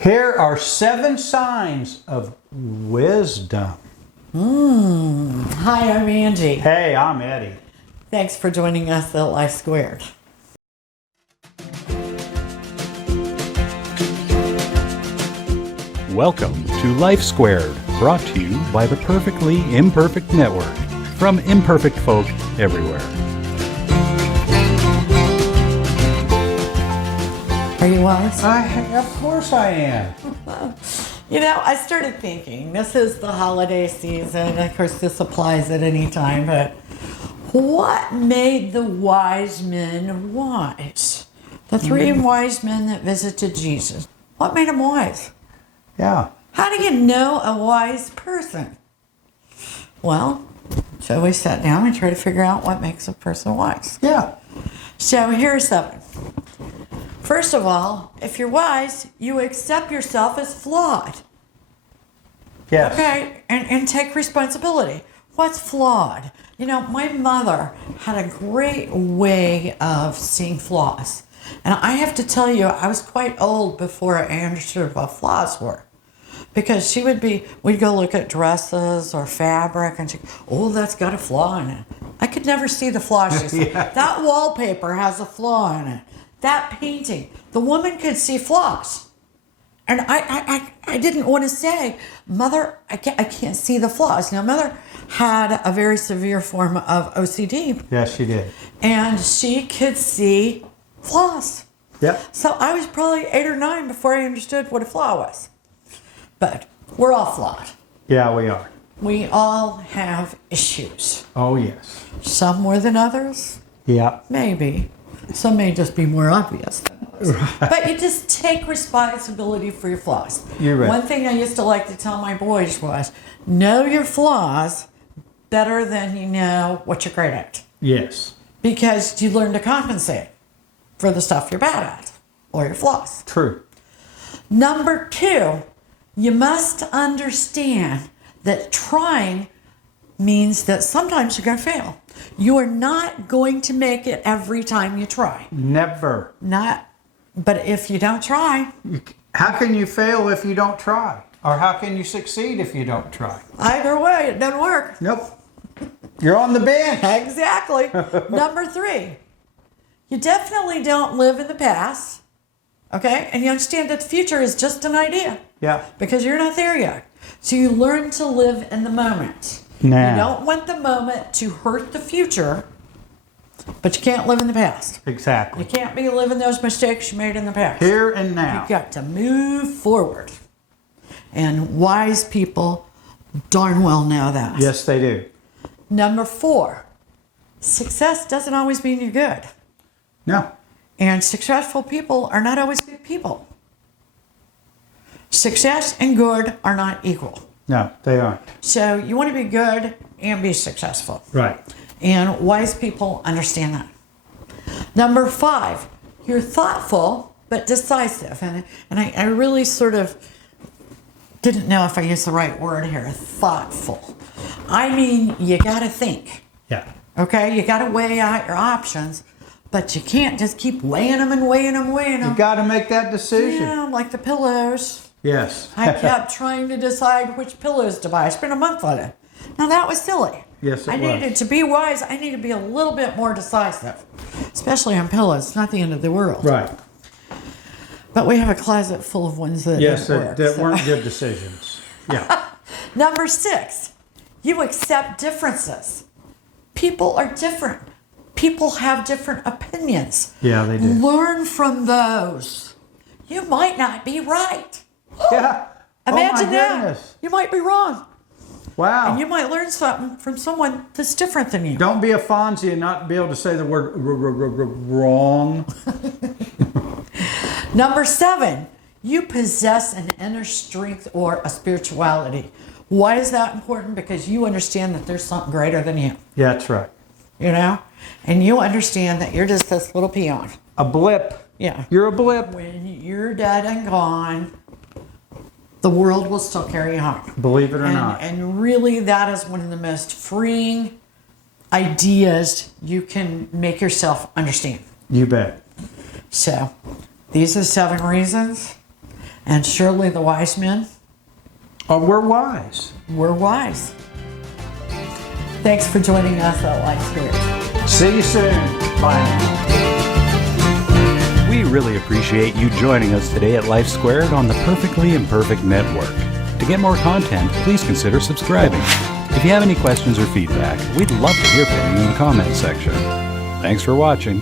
Here are 7 signs of wisdom. Hi, I'm Angie. Hey, I'm Eddie. Thanks for joining us at Life Squared. Welcome to Life Squared, brought to you by the Perfectly Imperfect Network, from imperfect folk everywhere. Are you wise? Of course I am. You know, I started thinking, this is the holiday season. Of course, this applies at any time, but what made the wise men wise? The 3 wise men that visited Jesus. What made them wise? Yeah. How do you know a wise person? Well, so we sat down and tried to figure out what makes a person wise. Yeah. So here are 7. First of all, if you're wise, you accept yourself as flawed. Yes. Okay, and take responsibility. What's flawed? You know, my mother had a great way of seeing flaws. And I have to tell you, I was quite old before I understood what flaws were. Because we'd go look at dresses or fabric and she'd, oh, that's got a flaw in it. I could never see the flaw. She said, Yeah. That wallpaper has a flaw in it. That painting, the woman could see flaws. And I didn't want to say, Mother, I can't see the flaws. Now, Mother had a very severe form of OCD. Yes, she did. And she could see flaws. Yep. So I was probably 8 or 9 before I understood what a flaw was. But we're all flawed. Yeah, we are. We all have issues. Oh, yes. Some more than others, Yeah. maybe. Some may just be more obvious than others. But you just take responsibility for your flaws. You're right. One thing I used to like to tell my boys was, know your flaws better than you know what you're great at. Yes. Because you learn to compensate for the stuff you're bad at or your flaws. True. Number 2, you must understand that trying means that sometimes you're going to fail. You are not going to make it every time you try. Never. But if you don't try, How can you fail if you don't try? Or how can you succeed if you don't try? either way, it doesn't work. Nope. You're on the bench. Exactly. Number 3, you definitely don't live in the past, okay? And you understand that the future is just an idea. Yeah. Because you're not there yet. So you learn to live in the moment. Now. You don't want the moment to hurt the future, but you can't live in the past. Exactly. You can't be living those mistakes you made in the past. Here and now. You've got to move forward. And wise people darn well know that. Yes, they do. Number 4, success doesn't always mean you're good. No. And successful people are not always good people. Success and good are not equal. No, they aren't. So you want to be good and be successful. Right. And wise people understand that. Number 5, you're thoughtful but decisive. And I really sort of didn't know if I used the right word here, thoughtful. I mean, you got to think. Yeah. Okay? You got to weigh out your options, but you can't just keep weighing them and weighing them, weighing them. You got to make that decision. Yeah, like the pillows. Yes. I kept trying to decide which pillows to buy. I spent a month on it. Now that was silly. Yes, it I was. needed to be wise. I need to be a little bit more decisive, especially on pillows. It's not the end of the world. Right. But we have a closet full of ones that Yes, didn't work. that so. weren't good decisions. Yeah. Number 6, you accept differences. People are different. People have different opinions. Yeah, they do. Learn from those. You might not be right. Yeah. Imagine oh my that. goodness. You might be wrong. Wow. And you might learn something from someone that's different than you. Don't be a Fonzie and not be able to say the word wrong. Number 7, you possess an inner strength or a spirituality. Why is that important? Because you understand that there's something greater than you, Yeah, that's right. you know? And you understand that you're just this little peon. A blip. Yeah. You're a blip. When you're dead and gone, the world will still carry on. Believe it or not. And really, that is one of the most freeing ideas you can make yourself understand. You bet. So, these are 7 reasons And surely the wise men We're wise. were wise. Thanks for joining us at Life Squared. See you soon. Bye now. We really appreciate you joining us today at Life Squared on the Perfectly Imperfect Network. To get more content, please consider subscribing. If you have any questions or feedback, we'd love to hear from you in the comments section. Thanks for watching.